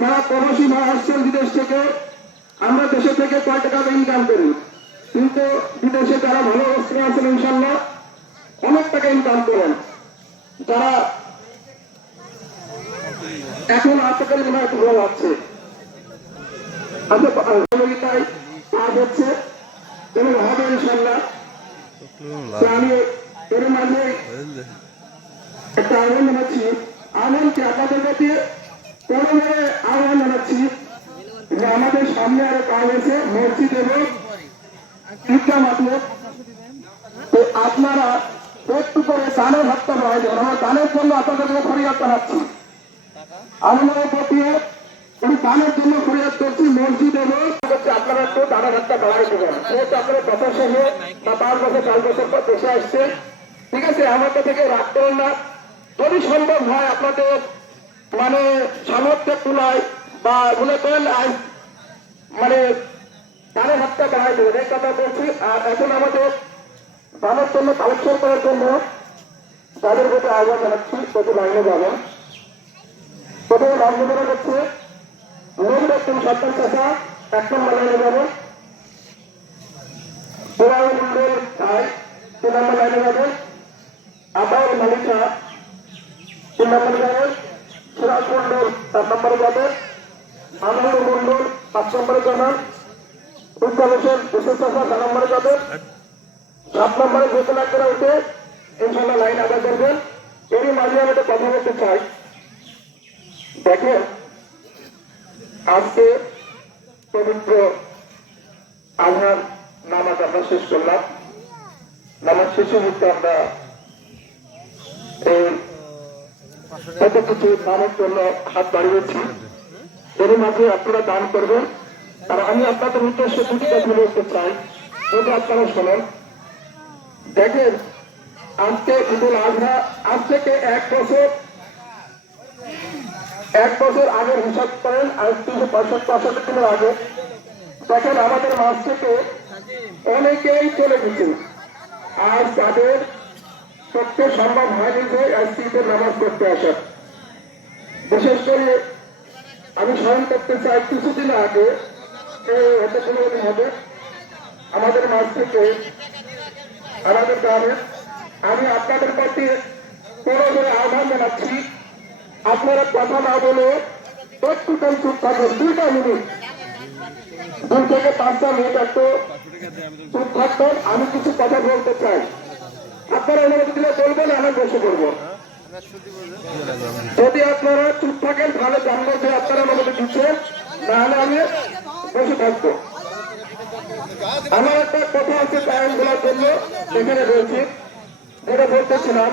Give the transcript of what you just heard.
যারা প্রবাসী আসছেন বিদেশ থেকে, আমরা দেশে থেকে কয় টাকা ইনকাম করি? কিন্তু বিদেশে যারা ভালো অবস্থায় আছেন ইনশাল্লাহ অনেক টাকা ইনকাম করেন। যারা এখন আপনাদের মনে হয় ভালো লাগছে আচ্ছা সহযোগিতায় কাজ হচ্ছে। আমি এর মাঝে একটা আহ্বান জানাচ্ছি আহ্বানকে আপনাদের কাছে কোনোভাবে আহ্বান জানাচ্ছি যে আমাদের সামনে আরও তো আপনারা একটু করে দানের হাতটা বাড়াই দেবেন আমরা দানের জন্য আপনাদের ফরিয়াদ জানাচ্ছি। আমাদের প্রতি দানের জন্য ফরিয়াদ করছি, মসজিদ এবং আপনারা একটু দানের হাতটা বাড়াই দেবেন। আপনারা বছর শেষে বা পাঁচ বছর চার বছর পর দেশে আসছে, ঠিক আছে, আমাদের থেকে রাগ করেন না। যদি সম্ভব হয় আপনাদের মানে সামর্থ্য তুলায় বা মনে করেন আজ মানে তারে হাতটা বাড়াই দেবেন এই কথা বলছি। আর এখন আমাদের দানের জন্য কালেকশন করার জন্য তাদের প্রতি আহ্বান জানাচ্ছি, প্রতি লাইনে যাবেন। প্রথমে নাম নিবেদন করছে নবীর একজন সরকার চাষা এক নম্বর লাইনে যাবেন। পুরাও মন্ডল চাই, তিন নম্বর লাইনে যাবেন। আবাউল মালিকা, তিন নম্বরে যাবেন। সিরাজ মন্ডল চার নম্বরে যাবেন আনন্দ মন্ডল পাঁচ নম্বরে যাবেন উজ্জ্বল হোসেন বিশেষ চার নম্বরে যাবেন সাত নম্বরে কোনো একটা উঠে ইনশাল্লাহ লাইন আদায় করবেন। এরই মাঝে আমি একটা কথা বলতে চাই। দেখেন, আজকে পবিত্র আধার নামাজ আমরা শেষ করলাম। নামাজ শেষে হচ্ছে আমরা এই কিছু দানের জন্য হাত বাড়িয়েছি। এর মাঝে আপনারা দান করবেন। আর আমি আপনাদের দুটি কথা বলতে চাই। যদি আপনারা শোনেন, দেখেন, আজকে ঈদুল আজহা, আজ থেকে এক বছর এক বছর আগের হিসাব করেন তিনশো পঁয়ষট্টি পঁয়ষট্টি দিনের আগে। দেখেন, আমাদের মাছ থেকে অনেকেই চলে গেছে। আজ তাদের পক্ষে সম্ভব হয়নি যে ঈদের নামাজ করতে আসা। বিশেষ করে আমি স্মরণ করতে চাই, কিছুদিন আগে হতে কোনো হবে, আমাদের মাছ থেকে আমাদের গ্রামে আমি আপনাদের প্রতি করে আহ্বান জানাচ্ছি, আপনারা কথা না বলে একটু টাইম চুপ থাকুন, দুইটা মিনিট। দুই থেকে পাঁচটা মিনিট একটু চুপ থাকবেন, আমি কিছু কথা বলতে চাই। আপনারা অনুমতি দিলে বলব না আমি বসে করব। যদি আপনারা চুপ থাকেন, তাহলে জানব যে আপনারা অনুমতি দিচ্ছেন নাহলে আমি বসে থাকব। আমার একটা কথা আছে টাইম বলার জন্য, সেখানে রয়েছে। যেটা বলতেছিলাম